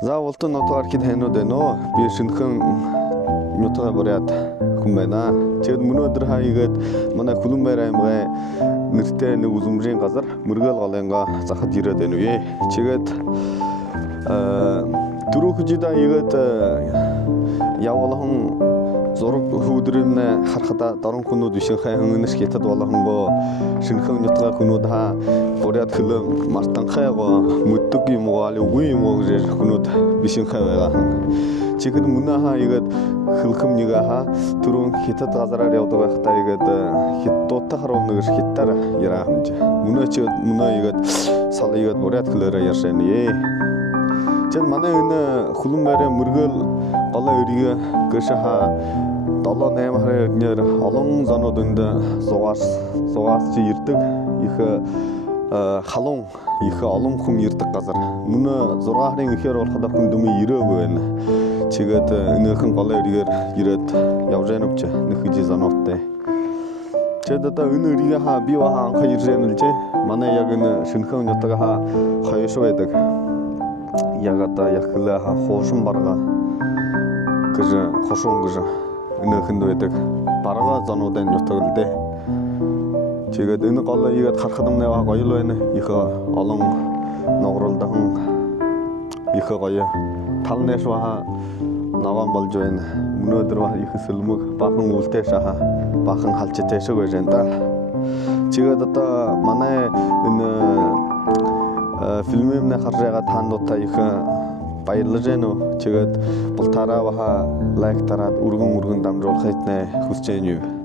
За ултан нотоор хэд ханууд байна уу? Би шинэхэн нутгаа буряд хүн байна. Тэгэд өнөөдөр хаягээд манай Хүлэнбайр аймгийн нэртэй нэг үзмжийн газар Мөргөл голынгаа захад ирээд байна уу. Тэгээд түрүүх жидаа игээд явуулхан зураг хөөдрөмнө харахада дорон хүнүүд бишинхай хөнгөнөс хятад болгонгоо шинэхэн нутгаа хүнүүд хаа буряд хөлөө мартанхайгоо мүддэг юм уу али үгүй юм уу гэж хүнүүд бишинхай байгаа. Чихэд мөнөө хаа игээд хөлхөм нэг хаа түрүүн хятад газараар явдаг байхдаа игээд хятадтай харуулна гэж хятаар яраа хамж. Мөнөө чи мөнөө игээд сал игээд буряд хөлөөрөө ярьсан ээ. Чэн манай энэ Хүлэнбайрын Мөргөл голын өргө гэшха 7-8 хараар олон занууд энд зугаас чи ирдэг их халуун их олон хүн ирдэг газар. Мөн 6 харын ихээр болоход хүн дөмөө ирээгүй байна. Чигээд энэхэн голын өргөөр ирээд явж яана вч нөхөж зануудтай. Тэгэд одоо энэ өргө хаа би хаа анх ирж яана л жи. Манай яг энэ шинэхэн нутаг хаа хоёш байдаг. Яг одоо яг л хуушин барга гэж хошуун гэж энэхэнд байдаг барга зануудын нутаг л дээ. Тэгээд энэ гол игээд харахад нэ гоё л байна. Их олон ногролдхон их гоё талнэш ва наван болж байна. Өнөөдөр их сэлмэг бахан үлдээ шаха бахан халжтай шиг байж байна да. Тэгээд одоо манай энэ фильмэмнэ харж байгаа таандуудаа их баярлаж байна уу. Тэгээд бол тараа лайк тараад өргөн дамжуулахыг хүсэж байна юу.